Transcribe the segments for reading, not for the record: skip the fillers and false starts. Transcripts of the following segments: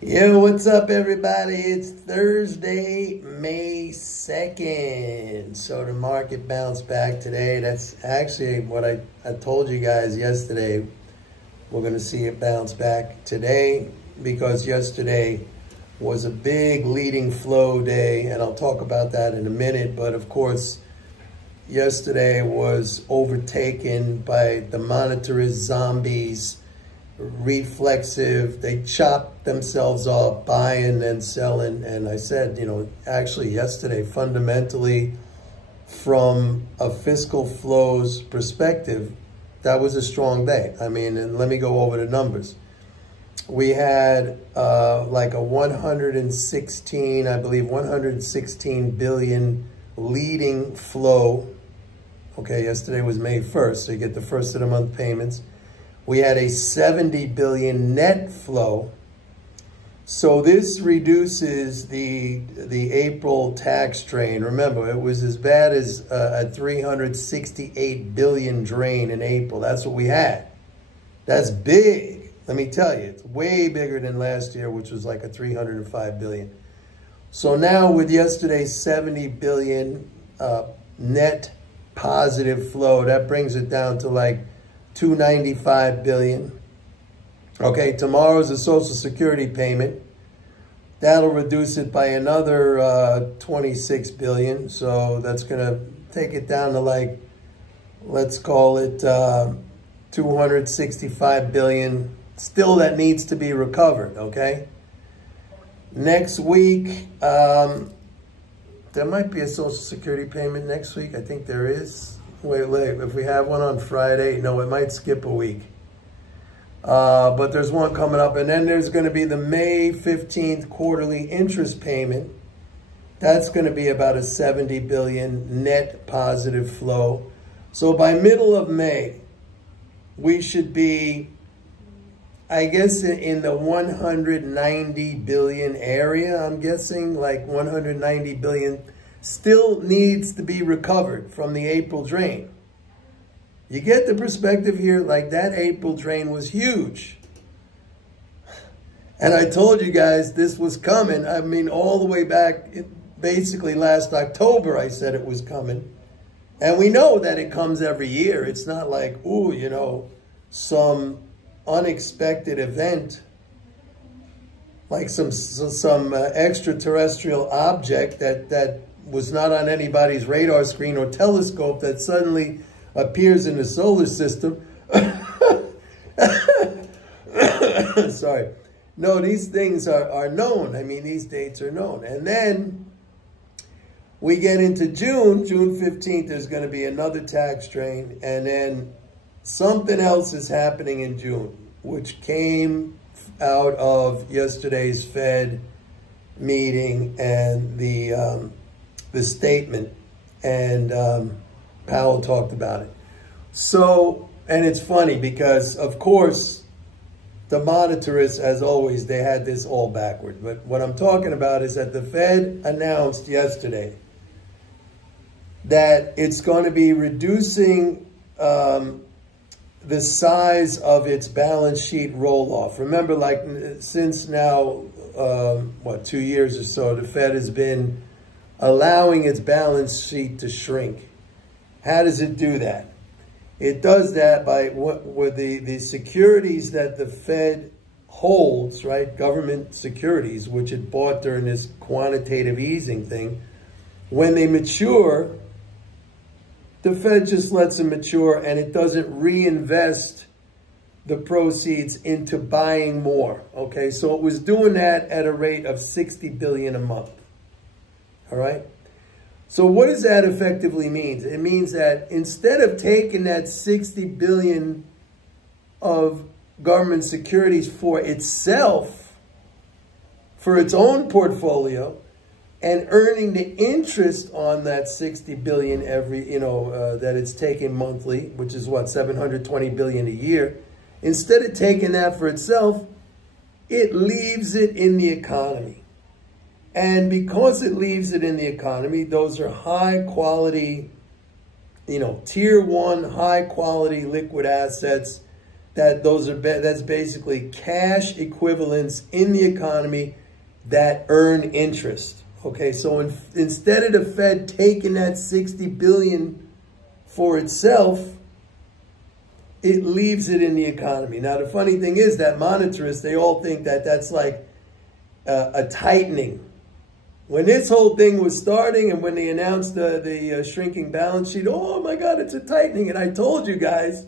Yo, what's up, everybody? It's Thursday, May 2nd. So the market bounced back today. That's actually what I told you guys yesterday. We're going to see it bounce back today because yesterday was a big leading flow day, and I'll talk about that in a minute. But of course, yesterday was overtaken by the monetarist zombies, reflexive. They chopped themselves off, buying and selling. And I said, actually yesterday, fundamentally, from a fiscal flows perspective, that was a strong day. I mean, and let me go over the numbers. We had like a 116, I believe 116 billion leading flow. Okay, yesterday was May 1st, so you get the first of the month payments. We had a 70 billion net flow. So this reduces the April tax drain. Remember, it was as bad as a 368 billion drain in April. That's what we had. That's big. Let me tell you, it's way bigger than last year, which was like a 305 billion. So now with yesterday's 70 billion net positive flow, that brings it down to like 295 billion. Okay, tomorrow's a Social Security payment. That'll reduce it by another 26 billion. So that's going to take it down to like, let's call it 265 billion. Still, that needs to be recovered, okay? Next week, there might be a Social Security payment next week. I think there is. Wait, if we have one on Friday, no, it might skip a week. But there's one coming up. And then there's going to be the May 15th quarterly interest payment. That's going to be about a 70 billion net positive flow. So by middle of May, we should be, I guess, in the 190 billion area, I'm guessing, like 190 billion still needs to be recovered from the April drain. You get the perspective here? Like, that April drain was huge. And I told you guys this was coming. I mean, all the way back, basically last October, I said it was coming. And we know that it comes every year. It's not like, ooh, some unexpected event, like some extraterrestrial object that was not on anybody's radar screen or telescope that suddenly appears in the solar system. Sorry. No, these things are known. I mean, these dates are known. And then we get into June 15th, there's going to be another tax drain. And then something else is happening in June, which came out of yesterday's Fed meeting and the statement, and Powell talked about it. So, and it's funny because, of course, the monetarists, as always, they had this all backward. But what I'm talking about is that the Fed announced yesterday that it's going to be reducing the size of its balance sheet roll-off. Remember, like, since now, 2 years or so, the Fed has been allowing its balance sheet to shrink. How does it do that? It does that by with the securities that the Fed holds, right? Government securities, which it bought during this quantitative easing thing. When they mature, the Fed just lets them mature, and it doesn't reinvest the proceeds into buying more, okay? So it was doing that at a rate of 60 billion a month. All right. So what does that effectively mean? It means that instead of taking that 60 billion of government securities for itself, for its own portfolio, and earning the interest on that 60 billion every, that it's taking monthly, which is what, 720 billion a year. Instead of taking that for itself, it leaves it in the economy. And because it leaves it in the economy, those are high quality, tier one, high quality liquid assets that's basically cash equivalents in the economy that earn interest. Okay, so instead of the Fed taking that $60 billion for itself, it leaves it in the economy. Now, the funny thing is that monetarists, they all think that that's like a tightening. When this whole thing was starting and when they announced the shrinking balance sheet, oh my God, it's a tightening. And I told you guys,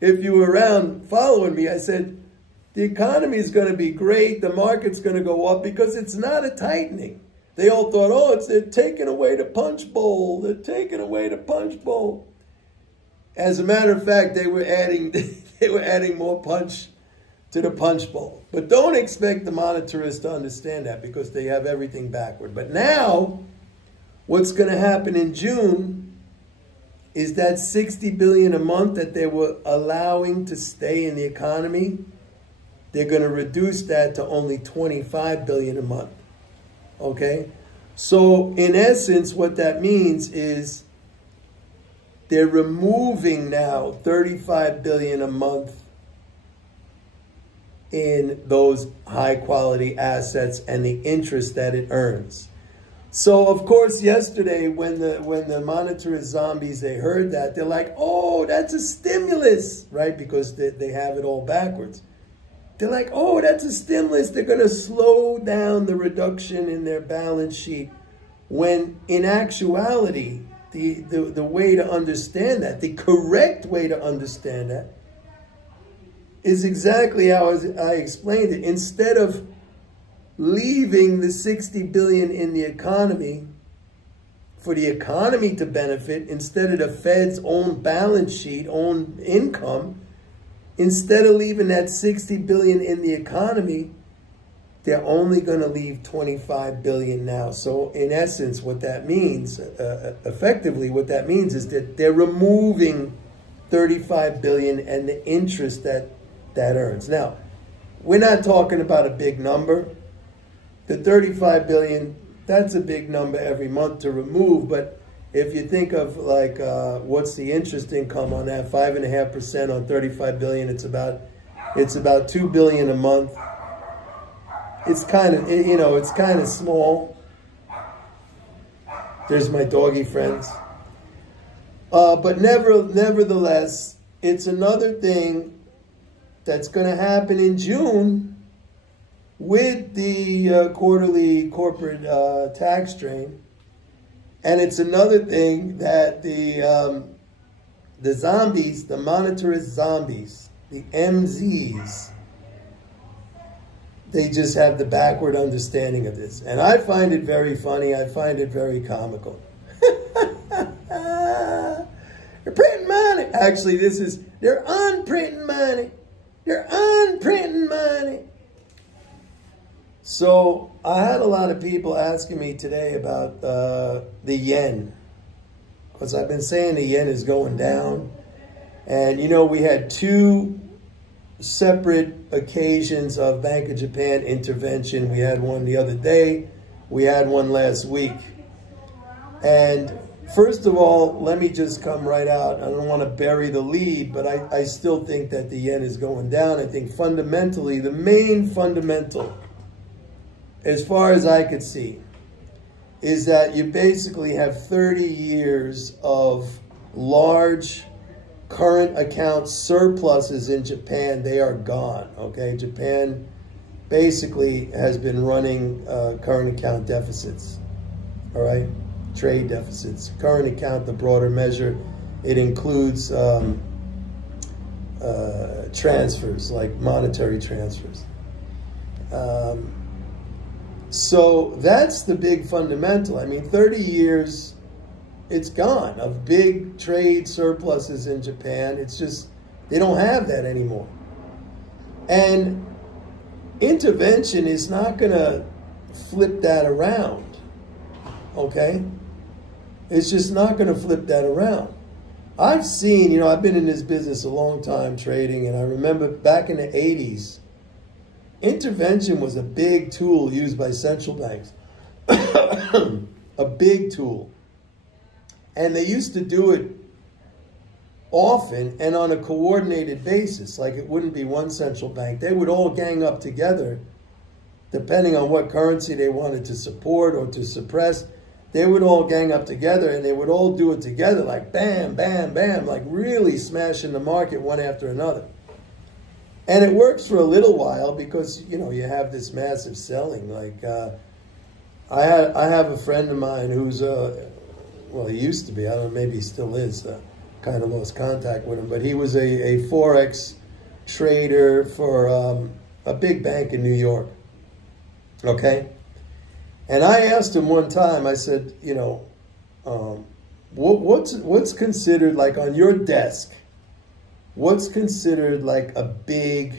if you were around following me, I said, the economy is going to be great. The market's going to go up because it's not a tightening. They all thought, oh, they're taking away the punch bowl. They're taking away the punch bowl. As a matter of fact, they were adding more punch to the punch bowl. But don't expect the monetarists to understand that because they have everything backward. But now, what's going to happen in June is that $60 billion a month that they were allowing to stay in the economy, they're going to reduce that to only $25 billion a month. Okay? So, in essence, what that means is they're removing now $35 billion a month in those high-quality assets and the interest that it earns. So, of course, yesterday when the monetarist zombies, they heard that, they're like, oh, that's a stimulus, right? Because they have it all backwards. They're like, oh, that's a stimulus. They're going to slow down the reduction in their balance sheet. When, in actuality, the way to understand that, the correct way to understand that, is exactly how I explained it. Instead of leaving the $60 billion in the economy for the economy to benefit, instead of the Fed's own balance sheet, own income, instead of leaving that $60 billion in the economy, they're only going to leave $25 billion now. So in essence, what that means, effectively, what that means is that they're removing $35 billion and the interest that earns. Now, we're not talking about a big number. The $35 billion, that's a big number every month to remove. But if you think of like, what's the interest income on that? 5.5% on $35 billion. It's about $2 billion a month. It's kind of, it's kind of small. There's my doggy friends. But nevertheless, it's another thing that's going to happen in June with the quarterly corporate tax drain. And it's another thing that the zombies, the monetarist zombies, the MZs, they just have the backward understanding of this. And I find it very funny. I find it very comical. They're printing money. Actually, they're unprinting money. They're unprinting money. So I had a lot of people asking me today about the yen. Because I've been saying the yen is going down. And, we had two separate occasions of Bank of Japan intervention. We had one the other day. We had one last week. And first of all, let me just come right out. I don't want to bury the lead, but I still think that the yen is going down. I think fundamentally, the main fundamental, as far as I could see, is that you basically have 30 years of large current account surpluses in Japan. They are gone, okay? Japan basically has been running current account deficits, all right? Trade deficits. Current account, the broader measure, it includes transfers, like monetary transfers. So that's the big fundamental. I mean, 30 years, it's gone, of big trade surpluses in Japan. It's just, they don't have that anymore. And intervention is not going to flip that around, okay? It's just not going to flip that around. I've seen, I've been in this business a long time trading, and I remember back in the 80s, intervention was a big tool used by central banks. A big tool. And they used to do it often and on a coordinated basis. Like it wouldn't be one central bank. They would all gang up together, depending on what currency they wanted to support or to suppress. They would all gang up together and they would all do it together, like bam, bam, bam, like really smashing the market one after another. And it works for a little while because, you know, you have this massive selling. Like, I have a friend of mine who's, well, he used to be, I don't know, maybe he still is, kind of lost contact with him, but he was a Forex trader for a big bank in New York, okay? And I asked him one time, I said, you know, what's considered, like on your desk, what's considered like a big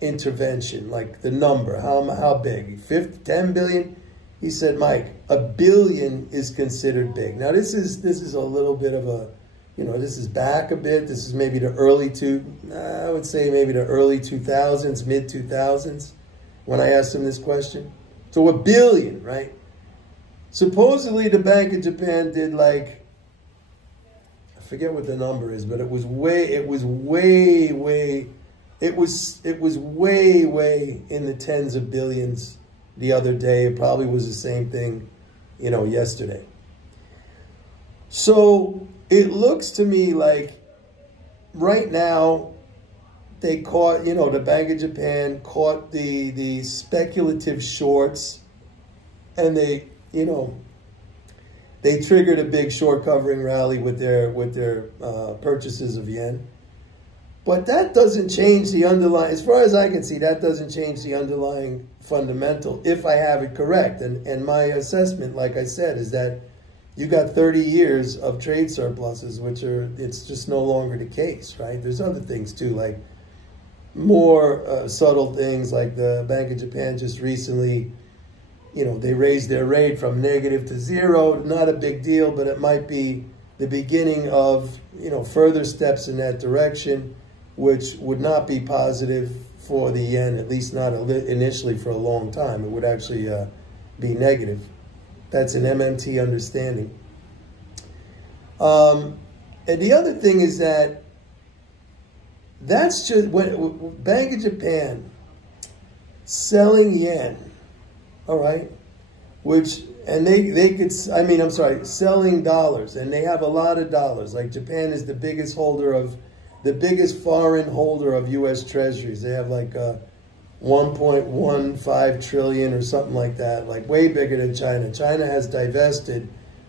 intervention, like the number, how big, 10 billion? He said, Mike, $1 billion is considered big. Now this is a little bit of a, you know, this is back a bit. This is maybe the I would say maybe the early 2000s, mid 2000s, when I asked him this question. So $1 billion, right? Supposedly the Bank of Japan did like, I forget what the number is, but it was way in the tens of billions the other day. It probably was the same thing, you know, yesterday. So it looks to me like right now they caught, you know, the Bank of Japan caught the speculative shorts, and they, you know, they triggered a big short covering rally with their purchases of yen. But that doesn't change the underlying, as far as I can see, that doesn't change the underlying fundamental, if I have it correct. And my assessment, like I said, is that you got 30 years of trade surpluses, which are, it's just no longer the case, right? There's other things too, like more subtle things, like the Bank of Japan just recently, you know, they raised their rate from negative to 0. Not a big deal, but it might be the beginning of, you know, further steps in that direction, which would not be positive for the yen, at least not initially for a long time. It would actually be negative. That's an MMT understanding. And the other thing is that that's just when Bank of Japan selling yen, all right, which, and they could, I mean, I'm sorry, selling dollars, and they have a lot of dollars. Like Japan is the biggest foreign holder of U.S. Treasuries. They have like 1.15 trillion or something like that, like way bigger than China. China has divested.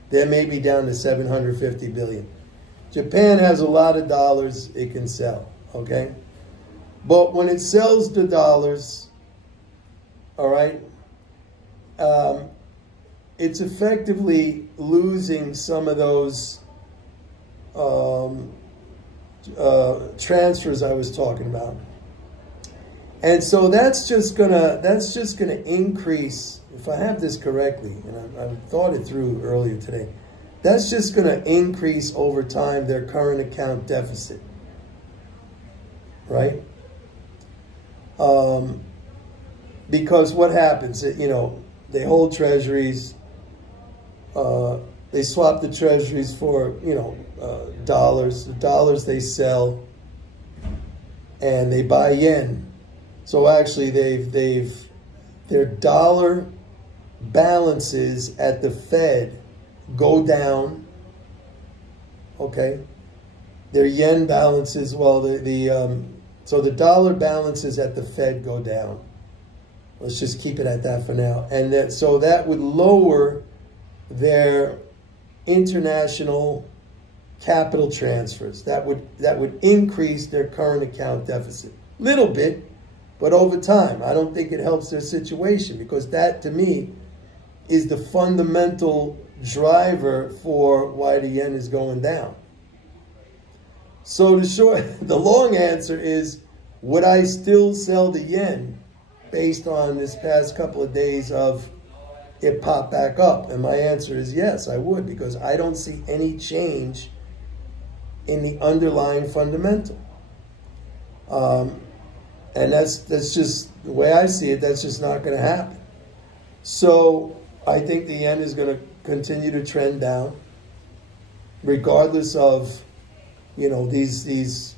They're maybe down to 750 billion. Japan has a lot of dollars it can sell, okay? But when it sells the dollars, all right, it's effectively losing some of those transfers I was talking about. And so that's just gonna increase, if I have this correctly, and I thought it through earlier today, that's just gonna increase over time their current account deficit, right? Because what happens, you know, they hold treasuries, they swap the treasuries for, you know, dollars. The dollars they sell, and they buy yen. So actually, their dollar balances at the Fed go down. Okay, their yen balances, well, so the dollar balances at the Fed go down. Let's just keep it at that for now. And so that would lower their international capital transfers. That would increase their current account deficit. Little bit, but over time. I don't think it helps their situation, because that, to me, is the fundamental driver for why the yen is going down. So the long answer is, would I still sell the yen based on this past couple of days of it pop back up? And my answer is yes, I would, because I don't see any change in the underlying fundamental. And that's just the way I see it. That's just not going to happen. So I think the yen is going to continue to trend down, regardless of you know, these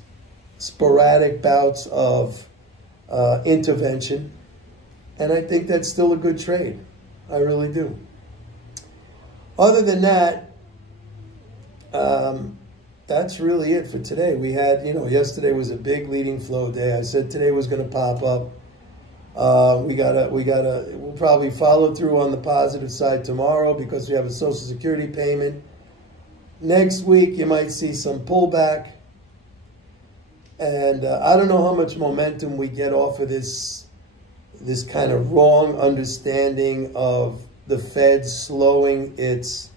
sporadic bouts of intervention. And I think that's still a good trade. I really do. Other than that, that's really it for today. We had, you know, yesterday was a big leading flow day. I said today was going to pop up. We'll probably follow through on the positive side tomorrow because we have a Social Security payment. Next week, you might see some pullback. And I don't know how much momentum we get off of this kind of wrong understanding of the Fed slowing its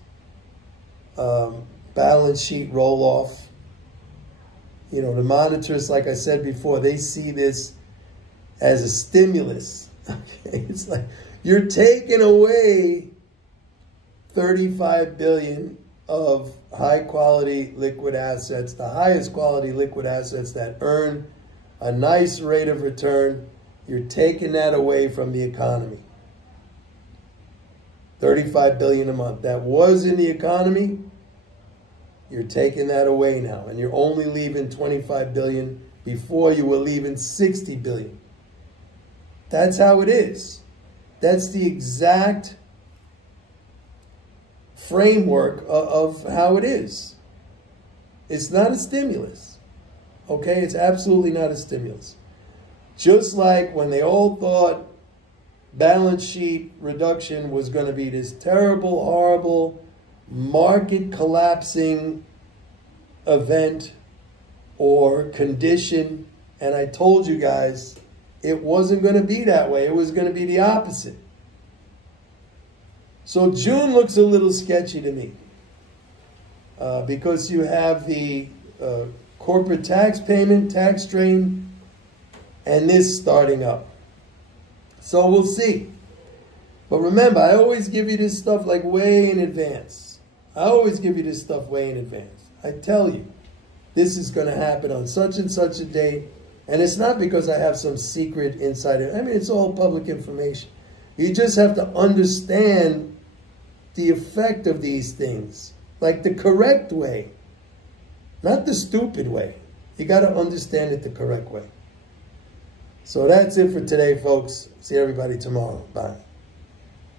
balance sheet roll-off. You know, the monitors, like I said before, they see this as a stimulus. Okay? It's like you're taking away $35 billion of high-quality liquid assets, the highest quality liquid assets that earn a nice rate of return. You're taking that away from the economy. $35 billion a month. That was in the economy. You're taking that away now. And you're only leaving $25 billion. Before you were leaving $60 billion. That's how it is. That's the exact framework of how it is. It's not a stimulus. Okay? It's absolutely not a stimulus. Just like when they all thought balance sheet reduction was going to be this terrible, horrible, market collapsing event or condition. And I told you guys, it wasn't going to be that way. It was going to be the opposite. So June looks a little sketchy to me because you have the corporate tax payment, tax drain, and this starting up. So we'll see. But remember, I always give you this stuff like way in advance. I always give you this stuff way in advance. I tell you, this is going to happen on such and such a date. And it's not because I have some secret insider. I mean, it's all public information. You just have to understand the effect of these things. Like the correct way. Not the stupid way. You got to understand it the correct way. So that's it for today, folks. See everybody tomorrow. Bye.